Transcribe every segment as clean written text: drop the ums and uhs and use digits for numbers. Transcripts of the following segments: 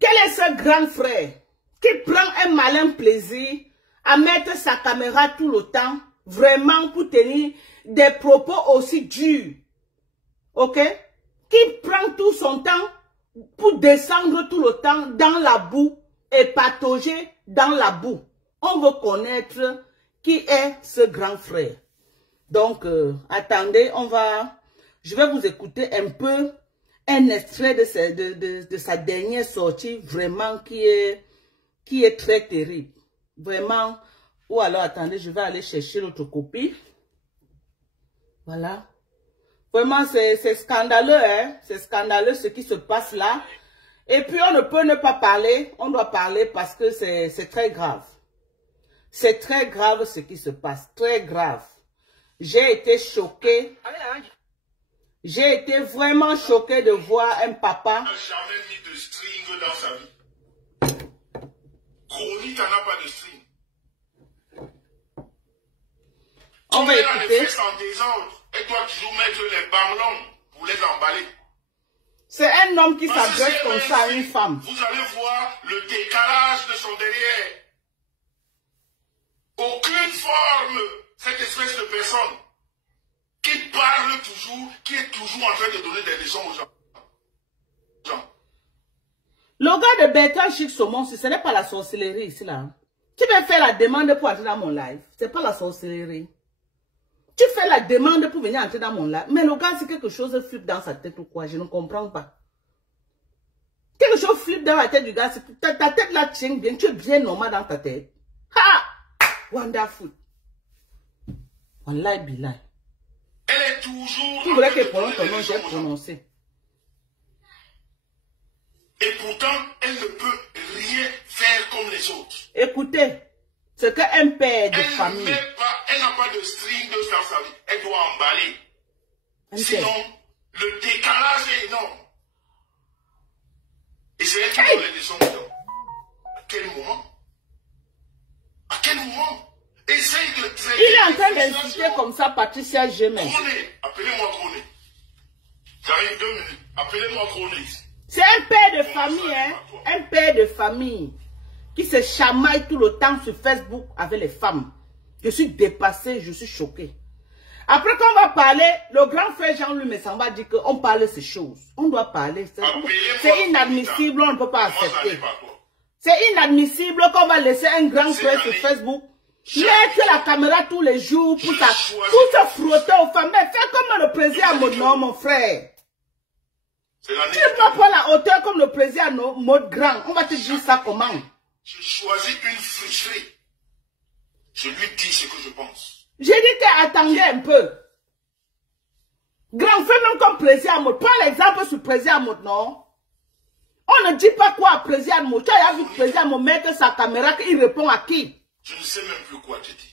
Quel est ce grand frère qui prend un malin plaisir à mettre sa caméra tout le temps, vraiment pour tenir des propos aussi durs, ok? Qui prend tout son temps pour descendre tout le temps dans la boue et patauger dans la boue. On veut connaître qui est ce grand frère. Donc, attendez, je vais vous écouter un peu un extrait de sa dernière sortie, vraiment qui est très terrible. Vraiment. Ou alors, attendez, je vais aller chercher l'autre copie. Voilà. Vraiment, c'est scandaleux, hein. C'est scandaleux ce qui se passe là. Et puis, on ne peut ne pas parler. On doit parler parce que c'est très grave. C'est très grave ce qui se passe. Très grave. J'ai été choquée. J'ai été vraiment choquée de voir un papa. Il n'a jamais mis de string dans sa vie. Chronique n'a pas de string. On va écouter. En désordre, et toi toujours mettre les ballons pour les emballer. C'est un homme qui s'adresse comme ça à une femme. Vous allez voir le décalage de son derrière. Aucune forme, cette espèce de personne qui parle toujours, qui est toujours en train de donner des leçons aux gens. Le gars de Bertrand Chic Saumon, ce n'est pas la sorcellerie ici là. Tu veux faire la demande pour entrer dans mon live. C'est pas la sorcellerie. Tu fais la demande pour venir entrer dans mon live. Mais le gars, c'est quelque chose flippe dans sa tête ou quoi. Je ne comprends pas. Quelque chose flippe dans la tête du gars. Ta tête là tient bien. Tu es bien normal dans ta tête. Ha! Wonderful. Wallahi billah. Elle est toujours... Tu voulais qu'elle prononce ton nom, j'ai prononcé. Et pourtant, elle ne peut rien faire comme les autres. Écoutez, c'est qu'un père de famille. Elle n'a pas de string dans sa vie. Elle doit emballer. Sinon, le décalage est énorme. Et c'est elle qui doit les leçons aux gens. À quel moment? À quel moment? Essaye de traiter. Il est en train d'insulter comme ça Patricia Gemel. Appelez-moi Chroné. J'arrive 2 minutes. Appelez-moi Chroné. C'est un père de famille, hein? Un père de famille qui se chamaille tout le temps sur Facebook avec les femmes. Je suis dépassée, je suis choquée. Après qu'on va parler, le grand frère Jean-Louis Messan va dire qu'on parle de ces choses. On doit parler. C'est inadmissible, on ne peut pas accepter. C'est inadmissible qu'on va laisser un grand frère sur Facebook mettre la caméra tous les jours pour se frotter aux femmes. Mais fais comme le président Maud, mon frère. Tu ne peux pas la hauteur comme le président Maud Grand. On va te dire ça comment? Je choisis une fricherie. Je lui dis ce que je pense. J'ai dit qu'attendez un peu. Grand frère, même comme président Maud. Prends l'exemple sur président Maud, non? On ne dit pas quoi à président Maud. Tu as vu président Maud mettre sa caméra, il répond à qui? Je ne sais même plus quoi te dire.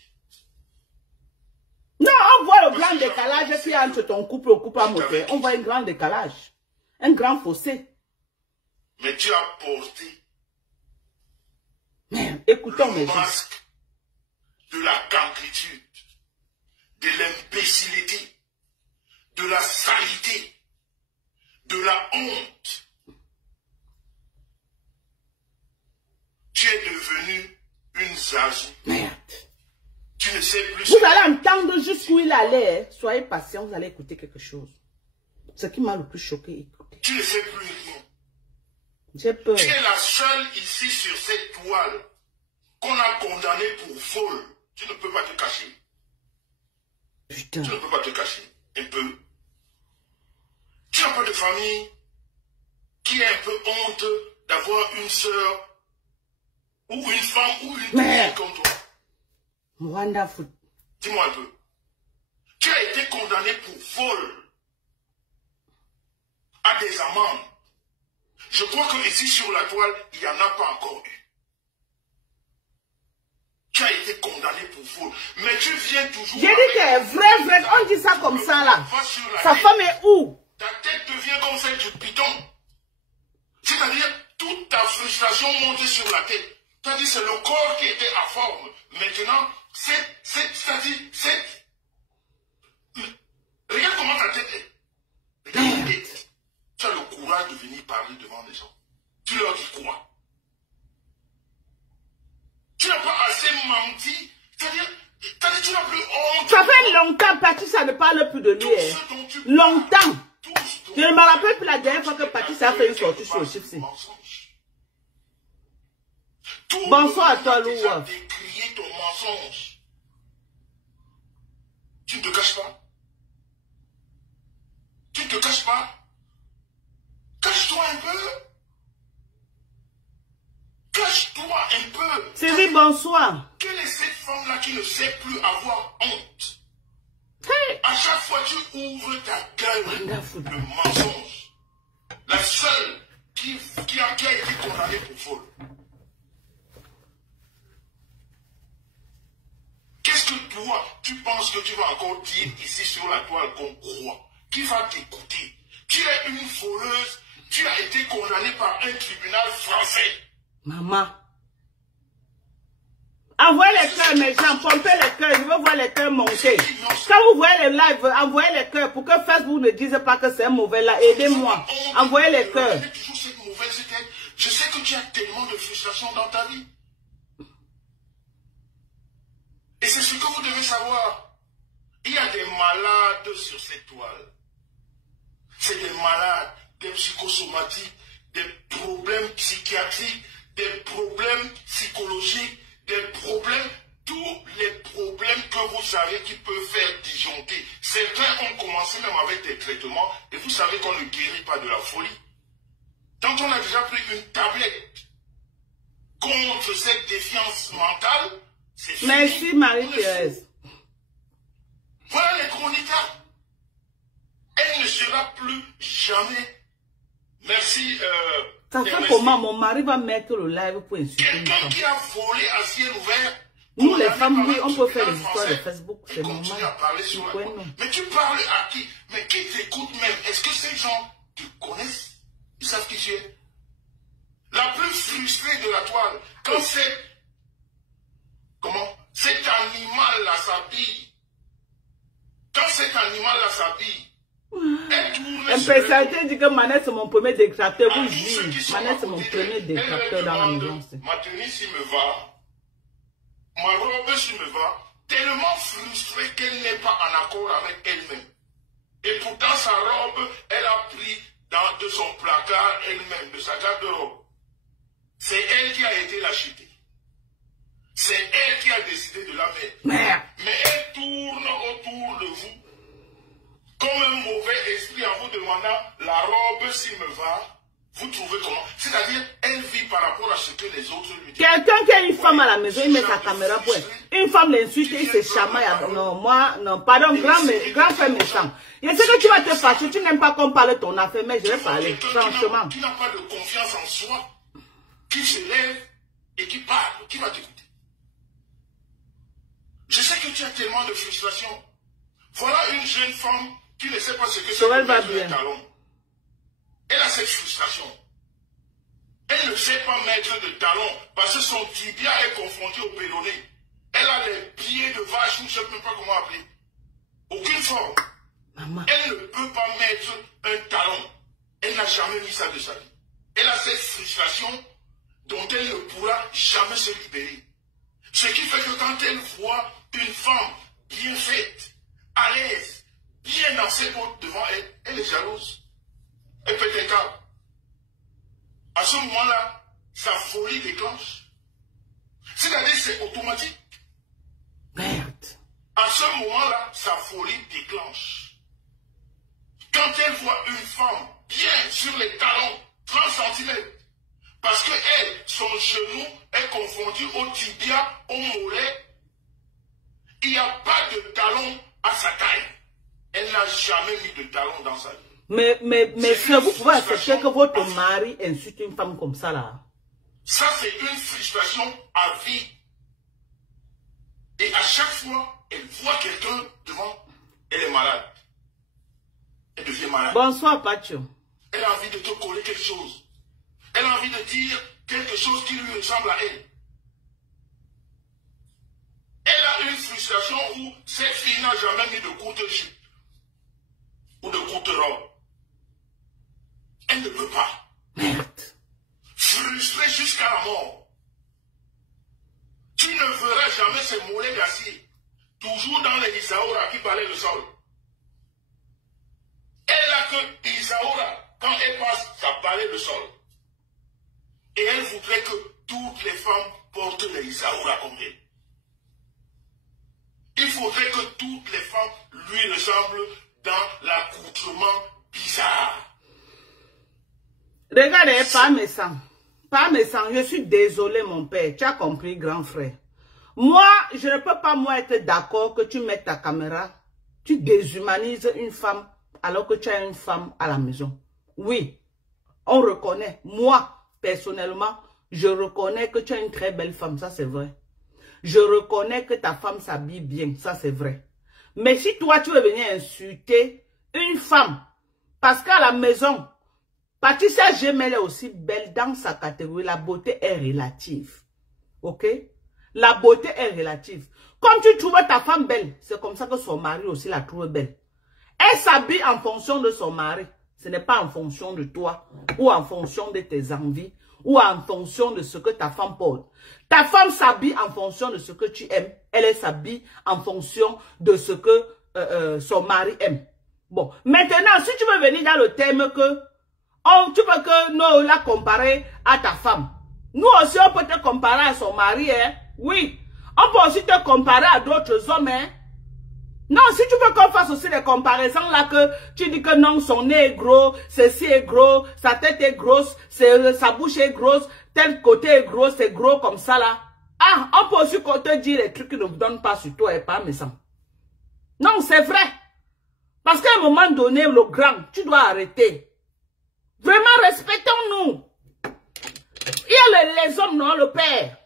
Non, on voit le grand décalage qui est entre ton couple et le couple à moteur. On voit un grand décalage. Un grand fossé. Mais tu as porté écoutons le masque de la cancritude, de l'imbécilité, de la saleté, de la honte. Tu es devenu une zazou. Merde. Tu ne sais plus. Vous allez entendre jusqu'où il allait. Soyez patient, vous allez écouter quelque chose. Ce qui m'a le plus choqué, écoutez. Tu ne sais plus rien. J'ai peur. Tu es la seule ici sur cette toile qu'on a condamnée pour vol. Tu ne peux pas te cacher. Putain. Tu ne peux pas te cacher. Un peu. Tu n'as pas de famille qui a un peu honte d'avoir une soeur ou une femme ou une fille comme toi. Wonderful. Dis-moi un peu. Tu as été condamné pour vol à des amendes. Je crois que ici sur la toile, il n'y en a pas encore eu. Tu as été condamné pour vol. Mais tu viens toujours... J'ai dit que vrai, on dit ça comme ça là. Sa femme est où? Ta tête devient comme celle du python. C'est-à-dire, toute ta frustration monte sur la tête. C'est-à-dire, c'est le corps qui était à forme. Maintenant, c'est-à-dire, regarde comment ta tête est. Regarde ta tête. Tu as le courage de venir parler devant les gens. tu leur dis quoi? Tu n'as pas assez menti. C'est-à-dire, tu n'as plus honte. Ça fait longtemps, Patricia ne parle plus de lui. Longtemps. Je ne me rappelle plus la dernière fois que Patricia a fait une sortie sur le chiffre. Bonsoir à toi, Louwa. Décrier ton mensonge. Tu ne te caches pas. Tu ne te caches pas. Cache-toi un peu. Cache-toi un peu. Sylvie, bonsoir. Quelle est cette femme-là qui ne sait plus avoir honte? Hey. À chaque fois, tu ouvres ta gueule. Le mensonge. La seule qui a été condamnée pour vol. Qu'est-ce que toi, tu penses que tu vas encore dire ici sur la toile qu'on croit? Qui va t'écouter? Tu es une voleuse. Tu as été condamnée par un tribunal français. Maman. Envoyez les cœurs, mes gens. Pompez les cœurs. Je veux voir les cœurs monter. Quand vous voyez les lives, envoyez les cœurs pour que Facebook ne dise pas que c'est un mauvais là. Aidez-moi. Envoyez les cœurs. Je sais que tu as tellement de frustration dans ta vie. Et c'est ce que vous devez savoir. Il y a des malades sur cette toile. C'est des malades, des psychosomatiques, des problèmes psychiatriques, des problèmes psychologiques, des problèmes, tous les problèmes que vous savez qui peuvent faire disjoncter. Certains ont commencé même avec des traitements et vous savez qu'on ne guérit pas de la folie. Quand on a déjà pris une tablette contre cette défiance mentale, c'est fini. Merci Marie-Thérèse. Voilà les chroniques. Elle ne sera plus jamais. Merci. Ça fait comment mon mari va mettre le live pour insulter une quelqu'un femme? Qui a volé à ciel ouvert. Nous les femmes, oui, on peut faire des histoires de Facebook, c'est normal. À parler sur la mais tu parles à qui? Mais qui t'écoute même? Est-ce que ces gens te connaissent? Ils savent qui tu es? La plus frustrée de la toile, quand c'est... Comment? Cet animal-là s'habille. Quand cet animal-là s'habille, un personnalité dit que Manette c'est mon premier détracteur. Vous dites, Manette c'est mon premier détracteur dans la maison. Ma tenue s'il me va, ma robe s'il me va, tellement frustrée qu'elle n'est pas en accord avec elle-même. Et pourtant sa robe, elle a pris de son placard elle-même, de sa garde-robe. C'est elle qui a été l'acheter. C'est elle qui a décidé de la mettre. Merde. Mais elle tourne autour de vous. Comme un mauvais esprit en vous demandant la robe s'il me va, vous trouvez comment? C'est-à-dire, elle vit par rapport à ce que les autres lui disent. Quelqu'un qui a une femme à la maison, il met sa caméra pour elle. Une femme l'insulte, il se chamaille. Non, moi, non, pardon, grand frère méchant. Je sais que tu vas te fâcher, tu n'aimes pas qu'on parle de ton affaire, mais je vais parler, franchement. Qui n'a pas de confiance en soi, qui se lève et qui parle, qui va t'écouter. Je sais que tu as tellement de frustration. Voilà une jeune femme qui ne sait pas ce que c'est que mettre un talon. Elle a cette frustration. Elle ne sait pas mettre de talon parce que son tibia est confronté au péroné. Elle a les pieds de vache, je ne sais même pas comment appeler. Aucune forme. Maman. Elle ne peut pas mettre un talon. Elle n'a jamais mis ça de sa vie. Elle a cette frustration dont elle ne pourra jamais se libérer. Ce qui fait que quand elle voit une femme bien faite, à l'aise, bien dans ses bottes devant elle, elle est jalouse. Elle pète un câble. À ce moment-là, sa folie déclenche. C'est-à-dire c'est automatique. Merde. À ce moment-là, sa folie déclenche. Quand elle voit une femme bien sur les talons, 30 cm, parce que elle, son genou est confondu au tibia, au mollet, il n'y a pas de talon à sa taille. Elle n'a jamais mis de talon dans sa vie. Mais frère, vous pouvez accepter que votre mari insulte une femme comme ça là? Ça, c'est une frustration à vie. Et à chaque fois, elle voit quelqu'un devant, elle est malade. Elle devient malade. Bonsoir, Pacho. Elle a envie de te coller quelque chose. Elle a envie de dire quelque chose qui lui ressemble à elle. Elle a une frustration où cette fille n'a jamais mis de courte jupe ou de courte robe. Elle ne peut pas. Merde. frustré jusqu'à la mort. Tu ne verras jamais ces mollets d'acier, toujours dans les Isaora qui balaient le sol. Elle a que Isaora, quand elle passe, ça balaye le sol. Et elle voudrait que toutes les femmes portent les Isaora comme elle. Il faudrait que toutes les femmes lui ressemblent dans l'accoutrement bizarre. Regardez, pas méchant. Pas méchant. Je suis désolé, mon père. Tu as compris, grand frère. Moi, je ne peux pas, moi, être d'accord que tu mettes ta caméra. Tu déshumanises une femme alors que tu as une femme à la maison. Oui, on reconnaît. Moi, personnellement, je reconnais que tu as une très belle femme. Ça, c'est vrai. Je reconnais que ta femme s'habille bien. Ça, c'est vrai. Mais si toi, tu veux venir insulter une femme, parce qu'à la maison, Patricia Gemel est aussi belle dans sa catégorie. La beauté est relative. Ok? La beauté est relative. Comme tu trouves ta femme belle, c'est comme ça que son mari aussi la trouve belle. Elle s'habille en fonction de son mari. Ce n'est pas en fonction de toi, ou en fonction de tes envies, ou en fonction de ce que ta femme porte. Ta femme s'habille en fonction de ce que tu aimes. Elle s'habille en fonction de ce que son mari aime. Bon, maintenant, si tu veux venir dans le thème que tu veux que nous la comparer à ta femme. Nous aussi, on peut te comparer à son mari, hein? Oui. On peut aussi te comparer à d'autres hommes, hein? Non, si tu veux qu'on fasse aussi des comparaisons là que tu dis que non, son nez est gros, ceci est gros, sa tête est grosse, sa bouche est grosse, tel côté est gros, c'est gros comme ça là. Ah, on peut aussi te dire les trucs qui ne vous donnent pas sur toi et pas méchant. Non, c'est vrai. Parce qu'à un moment donné, le grand, tu dois arrêter. Vraiment, respectons-nous. Il y a les hommes, non, le père.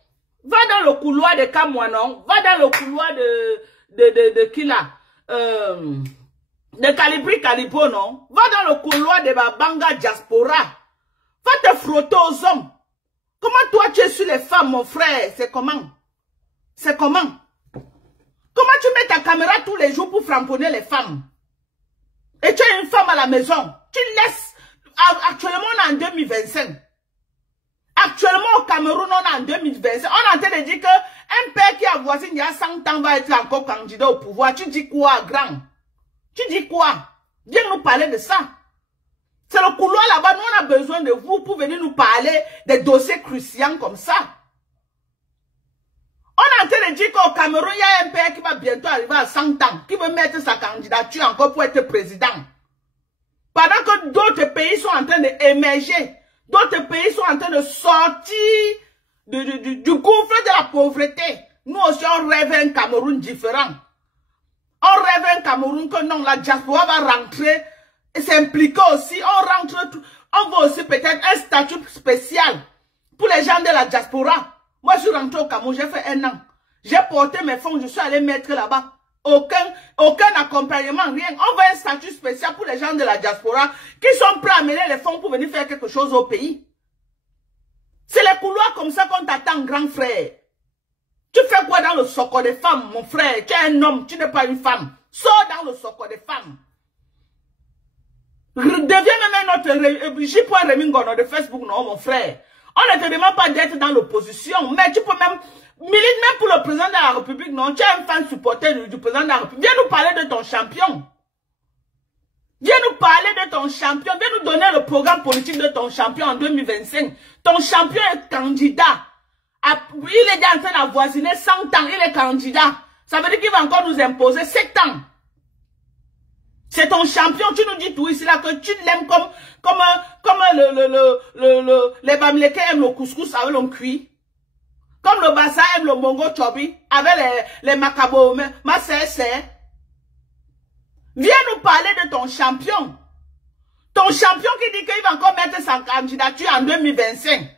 Va dans le couloir de Kamois, non. Va dans le couloir de qui là? De Calibri Calibo, non. Va dans le couloir de Babanga Diaspora. Va te frotter aux hommes. Comment toi tu es sur les femmes, mon frère? C'est comment? C'est comment? Comment tu mets ta caméra tous les jours pour framponner les femmes? Et tu as une femme à la maison. Tu laisses. Actuellement, on est en 2025. Actuellement, au Cameroun, on est en 2025. On est en train de dire qu'un père qui a voisin il y a 100 ans va être encore candidat au pouvoir. Tu dis quoi, grand? Tu dis quoi? Viens nous parler de ça. C'est le couloir là-bas. Nous, on a besoin de vous pour venir nous parler des dossiers cruciaux comme ça. On est en train de dire qu'au Cameroun, il y a un père qui va bientôt arriver à 100 ans, qui veut mettre sa candidature encore pour être président. Pendant que d'autres pays sont en train d'émerger, d'autres pays sont en train de sortir du gouffre de la pauvreté. Nous aussi, on rêve un Cameroun différent. On rêve un Cameroun que non, la diaspora va rentrer et s'impliquer aussi. On veut aussi peut-être un statut spécial pour les gens de la diaspora. Moi, je suis rentré au Cameroun, j'ai fait 1 an. J'ai porté mes fonds, je suis allé mettre là-bas. Aucun accompagnement, rien. On veut un statut spécial pour les gens de la diaspora qui sont prêts à mener les fonds pour venir faire quelque chose au pays. C'est les couloirs comme ça qu'on t'attend, grand frère. Tu fais quoi dans le socle des femmes, mon frère? Tu es un homme, tu n'es pas une femme. Sors dans le socle des femmes. Deviens même un autre. J'y prends Remingono de Facebook, non, mon frère. On ne te demande pas d'être dans l'opposition, mais tu peux même milite même pour le président de la République, non? Tu es un fan supporter du président de la République. Viens nous parler de ton champion. Viens nous parler de ton champion. Viens nous donner le programme politique de ton champion en 2025. Ton champion est candidat. Il est en train d'avoisiner 100 ans. Il est candidat. Ça veut dire qu'il va encore nous imposer 7 ans. C'est ton champion. Tu nous dis tout ici là que tu l'aimes comme les Bamileke aiment le couscous avec le cuit. Comme le Bassa aime le Mongo Chobi avec les Macabo. Ma sœur. Viens nous parler de ton champion. Ton champion qui dit qu'il va encore mettre sa candidature en 2025.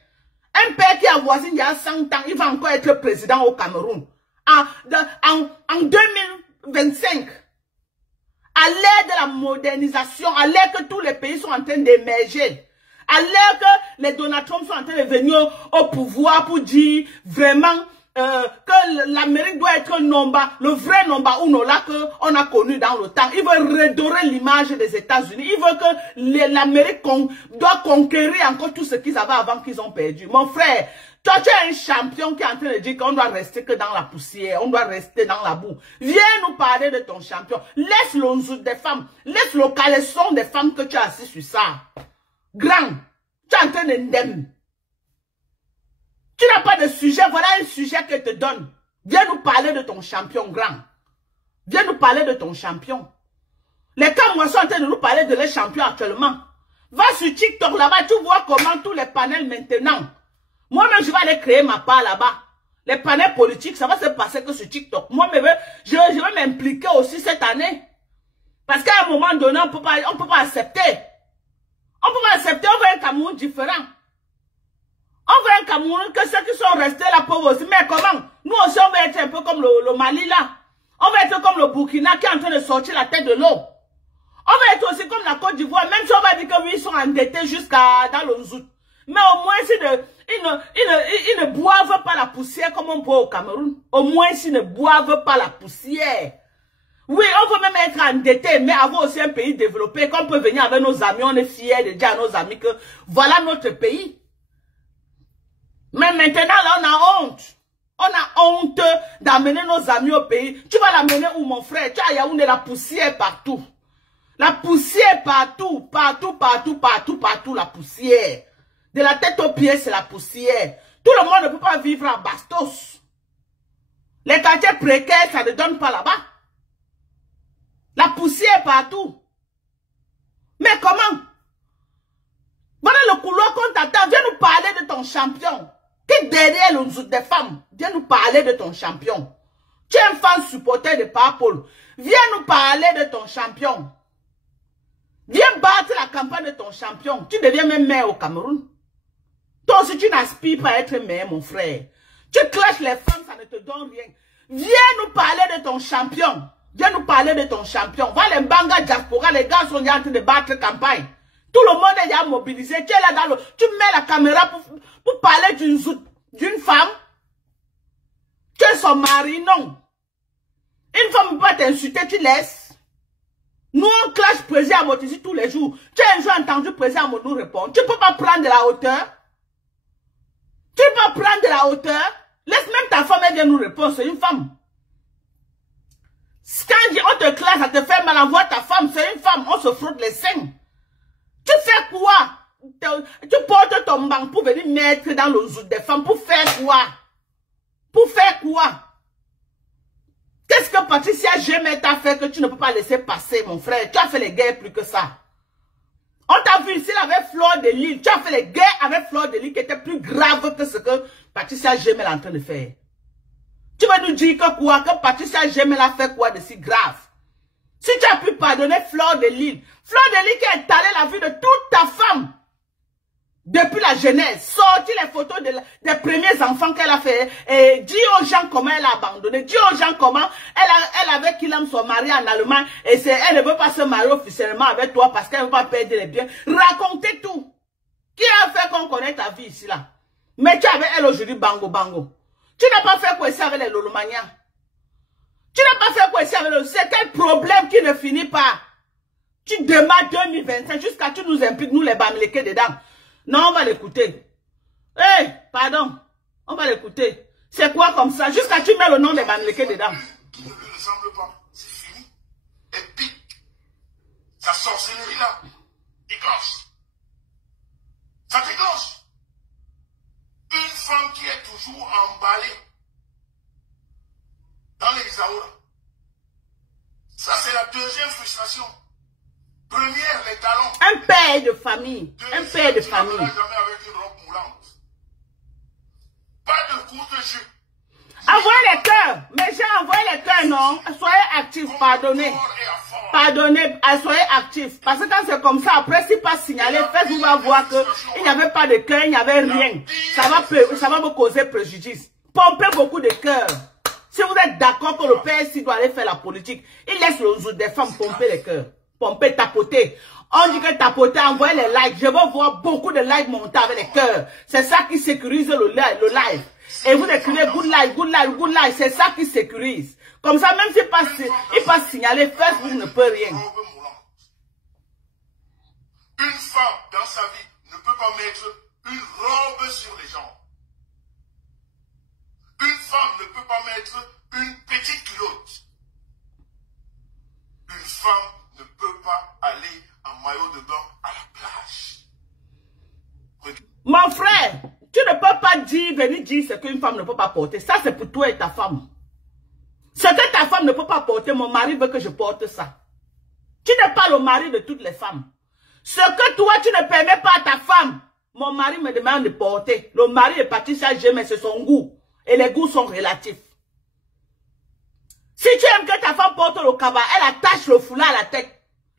Un père qui avoisine il y a 100 ans, il va encore être président au Cameroun. En 2025. À l'ère de la modernisation, à l'ère que tous les pays sont en train d'émerger. À l'ère que les Donald Trump sont en train de venir au pouvoir pour dire vraiment que l'Amérique doit être Nomba, le vrai Nomba Unola qu'on a connu dans le temps. Il veut redorer l'image des États-Unis. Il veut que l'Amérique doit conquérir encore tout ce qu'ils avaient avant qu'ils ont perdu. Mon frère, toi tu es un champion qui est en train de dire qu'on doit rester que dans la poussière, on doit rester dans la boue. Viens nous parler de ton champion. Laisse l'onzout des femmes, laisse le caleçon des femmes que tu as assis sur ça. Grand, tu es en train d'indemne. Tu n'as pas de sujet, voilà un sujet que te donne. Viens nous parler de ton champion, grand. Viens nous parler de ton champion. Les Camerounais sont en train de nous parler de leurs champions actuellement. Va sur TikTok là-bas, tu vois comment tous les panels maintenant. Moi-même, je vais aller créer ma part là-bas. Les panels politiques, ça va se passer que sur TikTok. Moi-même, je vais m'impliquer aussi cette année. Parce qu'à un moment donné, on peut pas accepter. On peut pas accepter, on veut un Cameroun différent. On veut un Cameroun que ceux qui sont restés là pauvres aussi. Mais comment? Nous aussi, on va être un peu comme le Mali là. On va être comme le Burkina qui est en train de sortir la tête de l'eau. On va être aussi comme la Côte d'Ivoire. Même si on va dire que oui, ils sont endettés jusqu'à dans le Zout. Mais au moins, ils ne boivent pas la poussière comme on boit au Cameroun. Au moins, ils ne boivent pas la poussière. Oui, on peut même être endetté, mais avoir aussi un pays développé, qu'on peut venir avec nos amis. On est fiers de dire à nos amis que voilà notre pays. Mais maintenant, là, on a honte. On a honte d'amener nos amis au pays. Tu vas l'amener où, mon frère? Tu as Yaoundé, la poussière partout. La poussière partout, partout, la poussière. De la tête aux pieds, c'est la poussière. Tout le monde ne peut pas vivre à Bastos. Les quartiers précaires, ça ne donne pas là-bas. La poussière partout. Mais comment? Voilà le couloir qu'on t'attend. Viens nous parler de ton champion. Qui est derrière le zout des femmes? Viens nous parler de ton champion. Tu es un fan supporter de Paul. Viens nous parler de ton champion. Viens battre la campagne de ton champion. Tu deviens même maire au Cameroun. Toi aussi, tu n'aspires pas à être maire, mon frère. Tu clashes les femmes, ça ne te donne rien. Viens nous parler de ton champion. Viens nous parler de ton champion. Va les Mbanga diaspora, les gars sont en train de battre campagne. Tout le monde est déjà mobilisé. Tu es là dans le... Tu mets la caméra pour parler d'une femme. Tu es son mari, non. Une femme ne peut pas t'insulter, tu laisses. Nous, on clash président Motisi tous les jours. Tu as un jour entendu président nous répondre. Tu ne peux pas prendre de la hauteur. Tu ne peux pas prendre de la hauteur. Laisse même ta femme, elle vient nous répondre. C'est une femme. Quand on te clash, ça te fait mal. Envoie ta femme, c'est une femme. On se frotte les seins. Tu fais quoi? Tu portes ton banc pour venir mettre dans le zout des femmes. Pour faire quoi? Pour faire quoi? Qu'est-ce que Patricia Gémet t'a fait que tu ne peux pas laisser passer, mon frère? Tu as fait les guerres plus que ça. On t'a vu ici avec Fleur de Lille. Tu as fait les guerres avec Fleur de Lille qui étaient plus graves que ce que Patricia Gémet est en train de faire. Tu vas nous dire que quoi? Que Patricia Gémet a fait quoi de si grave? Si tu as pu pardonner Fleur de Lille qui a étalé la vie de toute ta femme depuis la jeunesse, sorti les photos des premiers enfants qu'elle a fait, et dis aux gens comment elle a abandonné, dis aux gens comment elle avait qu'il aime son mari en Allemagne, et elle ne veut pas se marier officiellement avec toi parce qu'elle ne veut pas perdre les biens. Racontez tout. Qui a fait qu'on connaît ta vie ici là? Mais tu avais elle aujourd'hui bango bango. Tu n'as pas fait quoi ici avec les Lolomania? Tu n'as pas fait quoi ici avec le... C'est quel problème qui ne finit pas? Tu démarres 2025 jusqu'à tu nous impliques, nous les Bamileke dedans. Non, on va l'écouter. Hey, pardon. On va l'écouter. C'est quoi comme ça? Jusqu'à tu mets le nom des Bamileke dedans. Qui ne lui ressemble pas. C'est fini. Elle pique. Sa sorcellerie là. Déclenche. Ça déclenche. Une femme qui est toujours emballée dans les Aouras. Ça, c'est la deuxième frustration. Première, les talons. Un père de famille. Un père de famille. Tu ne jamais avec une robe moulante. Pas de courte jupe. Envoyez les cœurs. Mais j'ai envoyé les cœurs, non? Soyez actifs, pardonnez. Pardonnez, soyez actifs. Parce que quand c'est comme ça, après, si pas signalé, Facebook va voir qu'il n'y avait pas de cœur, il n'y avait rien. Ça va me causer préjudice. Pompez beaucoup de cœurs. Si vous êtes d'accord que le PSI doit aller faire la politique, il laisse le jour des femmes pomper les cœurs. Pomper, tapoter. On dit que tapoter, envoyez les likes. Je veux voir beaucoup de likes monter avec les cœurs. C'est ça qui sécurise le live. Et vous écrivez good life, good life, good life. C'est ça qui sécurise. Comme ça, même s'il passe signaler, Facebook ne peut rien. Une femme dans sa vie ne peut pas mettre une robe sur les jambes. Une femme ne peut pas mettre une petite culotte. Une femme ne peut pas aller en maillot de bain à la plage. Mon frère, tu ne peux pas venir dire ce qu'une femme ne peut pas porter. Ça, c'est pour toi et ta femme. Ce que ta femme ne peut pas porter, mon mari veut que je porte ça. Tu n'es pas le mari de toutes les femmes. Ce que toi, tu ne permets pas à ta femme, mon mari me demande de porter. Le mari de Patricia Gémé, c'est son goût. Et les goûts sont relatifs. Si tu aimes que ta femme porte le cabas, elle attache le foulard à la tête.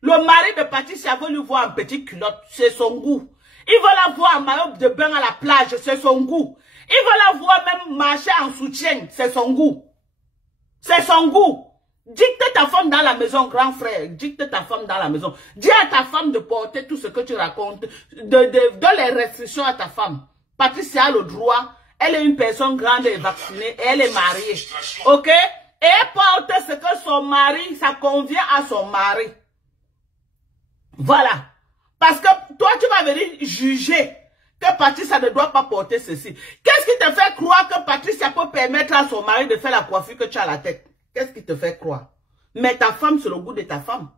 Le mari de Patricia veut lui voir en petite culotte, c'est son goût. Il veut la voir en maillot de bain à la plage, c'est son goût. Il veut la voir même marcher en soutien, c'est son goût. C'est son goût. Dicte ta femme dans la maison, grand frère. Dicte ta femme dans la maison. Dis à ta femme de porter tout ce que tu racontes. Donne les restrictions à ta femme. Patricia a le droit. Elle est une personne grande et vaccinée. Et elle est mariée. Ok? Et elle porte ce que son mari, ça convient à son mari. Voilà. Parce que toi, tu vas venir juger que Patricia ne doit pas porter ceci. Qu'est-ce qui te fait croire que Patricia peut permettre à son mari de faire la coiffure que tu as à la tête? Qu'est-ce qui te fait croire? Mais ta femme, c'est le goût de ta femme.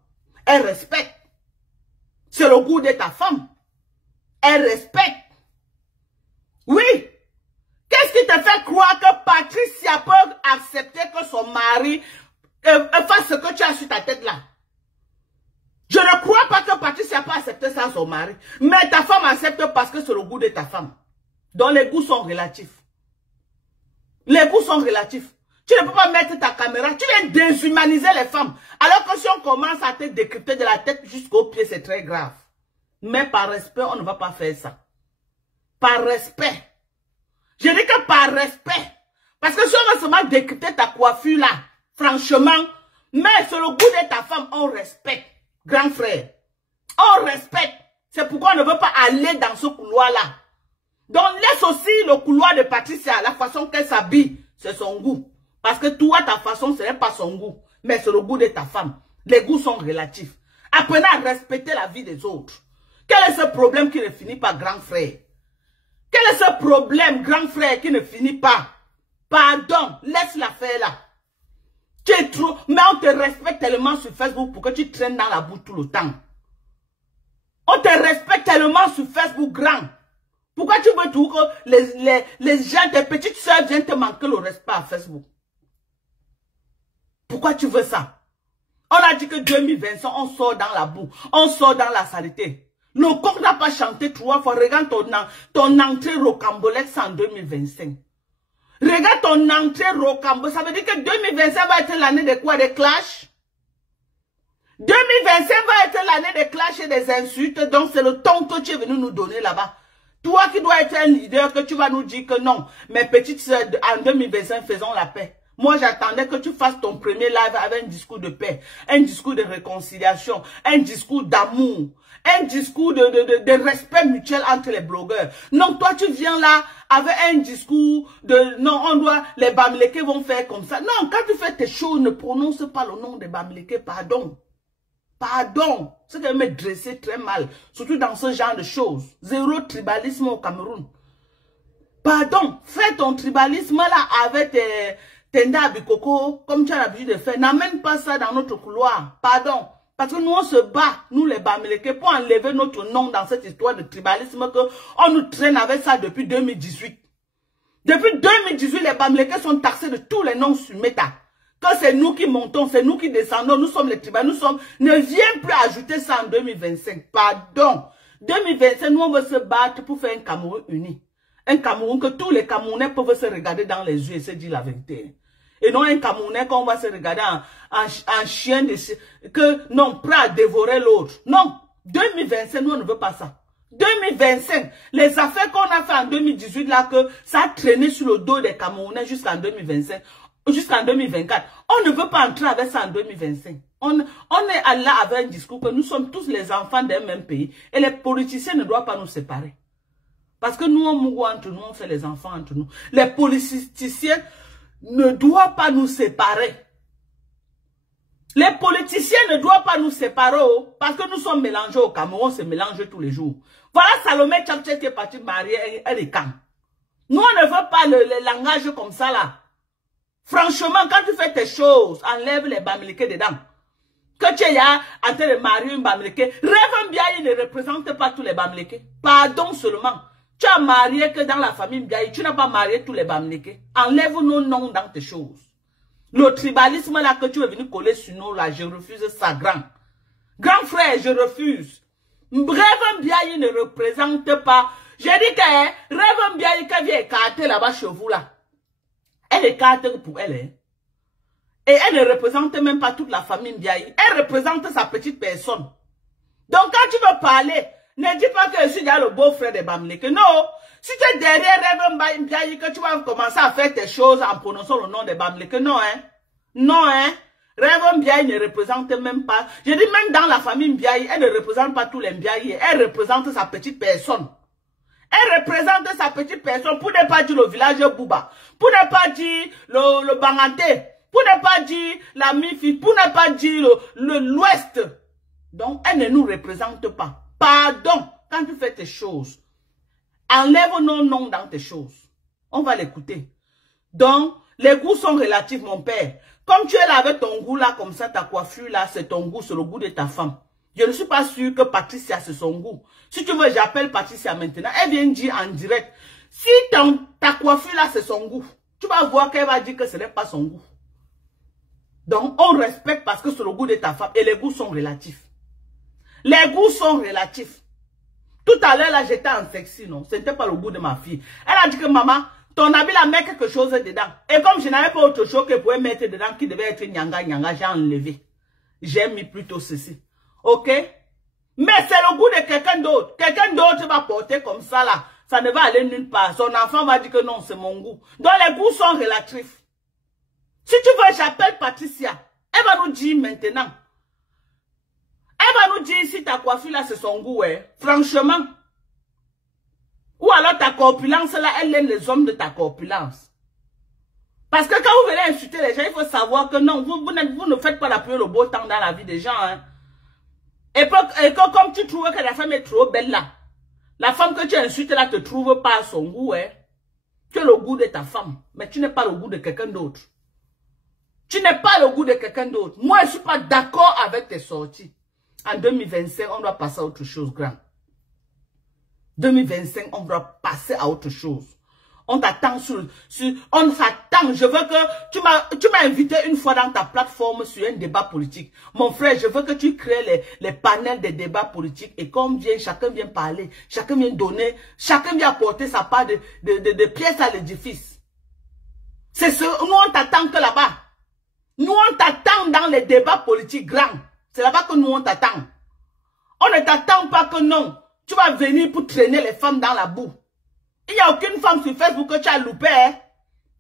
Elle respecte. C'est le goût de ta femme. Elle respecte. Oui. Qu'est-ce qui te fait croire que Patricia peut accepter que son mari fasse ce que tu as sur ta tête là? Je ne crois pas que Patricia peut accepter ça à son mari. Mais ta femme accepte parce que c'est le goût de ta femme. Donc les goûts sont relatifs. Les goûts sont relatifs. Tu ne peux pas mettre ta caméra. Tu viens déshumaniser les femmes. Alors que si on commence à te décrypter de la tête jusqu'aux pieds, c'est très grave. Mais par respect, on ne va pas faire ça. Par respect. Je dis que par respect. Parce que si on va seulement décrypter ta coiffure là, franchement, mais c'est le goût de ta femme, on respecte. Grand frère. On respecte. C'est pourquoi on ne veut pas aller dans ce couloir-là. Donc laisse aussi le couloir de Patricia, la façon qu'elle s'habille, c'est son goût. Parce que toi, ta façon, ce n'est pas son goût. Mais c'est le goût de ta femme. Les goûts sont relatifs. Apprenez à respecter la vie des autres. Quel est ce problème qui ne finit pas, grand frère? Quel est ce problème, grand frère, qui ne finit pas? Pardon, laisse l'affaire là. Tu es trop... Mais on te respecte tellement sur Facebook pour que tu traînes dans la boue tout le temps. On te respecte tellement sur Facebook, grand. Pourquoi tu veux tout que les gens, tes petites soeurs viennent te manquer le respect à Facebook? Pourquoi tu veux ça? On a dit que 2025, on sort dans la boue. On sort dans la saleté. Le coq n'a pas chanté 3 fois. Regarde ton entrée rocambolesque en 2025. Regarde ton entrée rocambolesque. Ça veut dire que 2025 va être l'année de quoi? Des clashs? 2025 va être l'année des clashs et des insultes. Donc c'est le ton que tu es venu nous donner là-bas. Toi qui dois être un leader, que tu vas nous dire que non. Mes petites soeurs, en 2025, faisons la paix. Moi, j'attendais que tu fasses ton premier live avec un discours de paix, un discours de réconciliation, un discours d'amour, un discours de respect mutuel entre les blogueurs. Non, toi, tu viens là avec un discours de non, on doit, les Bamileke vont faire comme ça. Non, quand tu fais tes choses, ne prononce pas le nom des Bamileke, pardon. Pardon. C'est de me dresser très mal, surtout dans ce genre de choses. Zéro tribalisme au Cameroun. Pardon, fais ton tribalisme là avec Tenda Bikoko, comme tu as l'habitude de faire. N'amène pas ça dans notre couloir. Pardon. Parce que nous, on se bat, nous les Bamileke, pour enlever notre nom dans cette histoire de tribalisme qu'on nous traîne avec ça depuis 2018. Depuis 2018, les Bamileke sont taxés de tous les noms sur Meta. Que c'est nous qui montons, c'est nous qui descendons, nous sommes les tribales, ne viens plus ajouter ça en 2025. Pardon. 2025, nous, on veut se battre pour faire un Cameroun uni. Un Cameroun que tous les Camerounais peuvent se regarder dans les yeux et se dire la vérité. Et non un Camerounais qu'on va se regarder en chien que non, prêt à dévorer l'autre. Non, 2025, nous on ne veut pas ça. 2025, les affaires qu'on a fait en 2018 là, que ça a traîné sur le dos des Camerounais jusqu'en 2025, jusqu'en 2024. On ne veut pas entrer avec ça en 2025. On est là avec un discours que nous sommes tous les enfants d'un même pays et les politiciens ne doivent pas nous séparer. Parce que nous, on mourut entre nous, on fait les enfants entre nous. Les politiciens ne doivent pas nous séparer. Les politiciens ne doivent pas nous séparer, oh, parce que nous sommes mélangés au Cameroun, on se mélange tous les jours. Voilà Salomé Tchapché qui est parti marier un des camps. Nous, on ne veut pas le langage comme ça, là. Franchement, quand tu fais tes choses, enlève les Bamileke dedans. Que tu es là, en train de marier une Bamileke, Rêve Mbiaye ne représente pas tous les Bamileke. Pardon seulement. Tu as marié que dans la famille Mbiaye, tu n'as pas marié tous les Bamileke. Enlève nos noms dans tes choses. Le tribalisme là que tu es venu coller sur nous, là, je refuse ça, grand. Grand frère, je refuse. Rêve Mbiaye ne représente pas. J'ai dit que Rêve Mbiaye qui vient écarter là-bas chez vous, là. Elle écarte pour elle, hein. Et elle ne représente même pas toute la famille Mbiaye. Elle représente sa petite personne. Donc quand tu veux parler, ne dis pas que je suis le beau-frère de Bamileke. Non. Si tu es derrière Rêve Mbiaye, que tu vas commencer à faire tes choses en prononçant le nom de Bamileke. Non, hein. Non, hein. Rêve Mbiaye ne représente même pas. Je dis même dans la famille Mbiaye, elle ne représente pas tous les Mbiaye. Elle représente sa petite personne. Elle représente sa petite personne pour ne pas dire le village Bouba. Pour ne pas dire le Banganté. Pour ne pas dire la Mifi. Pour ne pas dire l'Ouest. Donc, elle ne nous représente pas. Pardon, quand tu fais tes choses, enlève nos noms dans tes choses. On va l'écouter. Donc, les goûts sont relatifs, mon père. Comme tu es là avec ton goût là, comme ça, ta coiffure là, c'est ton goût, c'est le goût de ta femme. Je ne suis pas sûr que Patricia, c'est son goût. Si tu veux, j'appelle Patricia maintenant. Elle vient dire en direct. Si ta coiffure là, c'est son goût, tu vas voir qu'elle va dire que ce n'est pas son goût. Donc, on respecte parce que c'est le goût de ta femme et les goûts sont relatifs. Les goûts sont relatifs. Tout à l'heure, là, j'étais en sexy, non? Ce n'était pas le goût de ma fille. Elle a dit que, maman, ton habit là, met quelque chose dedans. Et comme je n'avais pas autre chose que pouvait mettre dedans qui devait être nyanga, j'ai enlevé. J'ai mis plutôt ceci. Ok? Mais c'est le goût de quelqu'un d'autre. Quelqu'un d'autre va porter comme ça, là. Ça ne va aller nulle part. Son enfant va dire que non, c'est mon goût. Donc, les goûts sont relatifs. Si tu veux, j'appelle Patricia. Elle va nous dire maintenant. Elle va nous dire si ta coiffure là, c'est son goût, hein. Franchement. Ou alors ta corpulence là, elle aime les hommes de ta corpulence. Parce que quand vous venez insulter les gens, il faut savoir que non, vous ne faites pas la pluie le beau temps dans la vie des gens, hein. Et que comme tu trouves que la femme est trop belle là, la femme que tu insultes là te trouve pas à son goût, hein. Tu as le goût de ta femme, mais tu n'es pas le goût de quelqu'un d'autre. Tu n'es pas le goût de quelqu'un d'autre. Moi, je ne suis pas d'accord avec tes sorties. En 2025, on doit passer à autre chose, grand. 2025, on doit passer à autre chose. On t'attend on s'attend. Je veux que tu m'as invité une fois dans ta plateforme sur un débat politique. Mon frère, je veux que tu crées les panels des débats politiques et chacun vient parler, chacun vient donner, chacun vient apporter sa part de pièces à l'édifice. C'est ce, nous on t'attend que là-bas. Nous on t'attend dans les débats politiques grands. C'est là-bas que nous on t'attend. On ne t'attend pas que non. Tu vas venir pour traîner les femmes dans la boue. Il n'y a aucune femme sur Facebook que tu as loupé. Hein?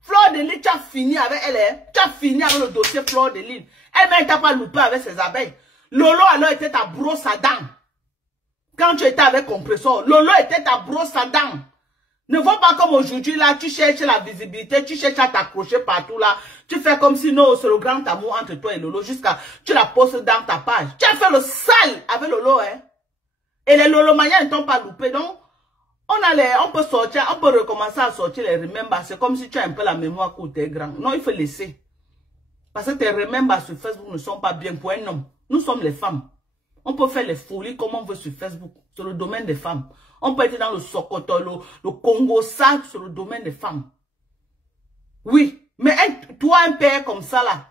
Fleur de Lille, tu as fini avec elle. Hein? Tu as fini avec le dossier Fleur de Lille. Elle-même t'a pas loupé avec ses abeilles. Lolo alors était ta brosse à dents. Quand tu étais avec compresseur, Lolo était ta brosse à dents. Ne vois pas comme aujourd'hui là, tu cherches la visibilité, tu cherches à t'accrocher partout là. Tu fais comme si non, c'est le grand amour entre toi et Lolo jusqu'à tu la postes dans ta page. Tu as fait le sale avec Lolo, hein. Et les Lolomaniens ne t'ont pas loupé, donc on peut sortir, on peut recommencer à sortir les remembers. C'est comme si tu as un peu la mémoire courte et grand. Non, il faut laisser. Parce que tes remembers sur Facebook ne sont pas bien pour un homme. Nous sommes les femmes. On peut faire les folies comme on veut sur Facebook. C'est le domaine des femmes. On peut être dans le Sokoto, le Congo, ça, c'est le domaine des femmes. Oui, mais toi, un père comme ça là,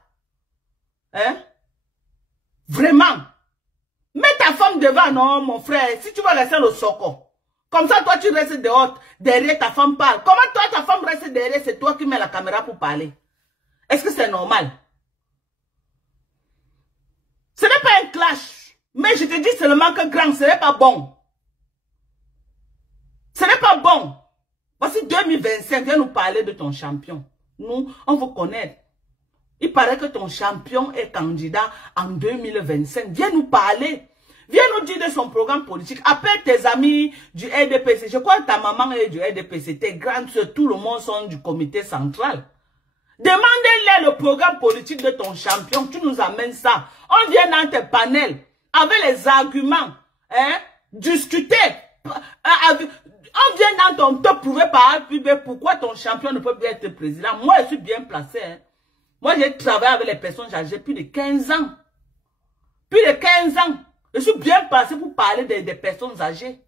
hein? Vraiment. Mets ta femme devant, non, mon frère. Si tu vas rester le Soko. Comme ça, toi, tu restes dehors, derrière ta femme parle. Comment toi, ta femme reste derrière, c'est toi qui mets la caméra pour parler. Est-ce que c'est normal? Ce n'est pas un clash. Mais je te dis seulement que grand, ce n'est pas bon. Ce n'est pas bon. Voici 2025, viens nous parler de ton champion. Nous, on veut connaître. Il paraît que ton champion est candidat en 2025. Viens nous parler. Viens nous dire de son programme politique. Appelle tes amis du RDPC. Je crois que ta maman est du RDPC. Tes grandes soeurs, tout le monde sont du comité central. Demandez-leur le programme politique de ton champion. Tu nous amènes ça. On vient dans tes panels avec les arguments. Hein, discuter. On vient dans te prouver par A plus B pourquoi ton champion ne peut plus être président. Moi, je suis bien placé. Hein. Moi, j'ai travaillé avec les personnes âgées plus de 15 ans. Plus de 15 ans. Je suis bien placé pour parler des personnes âgées.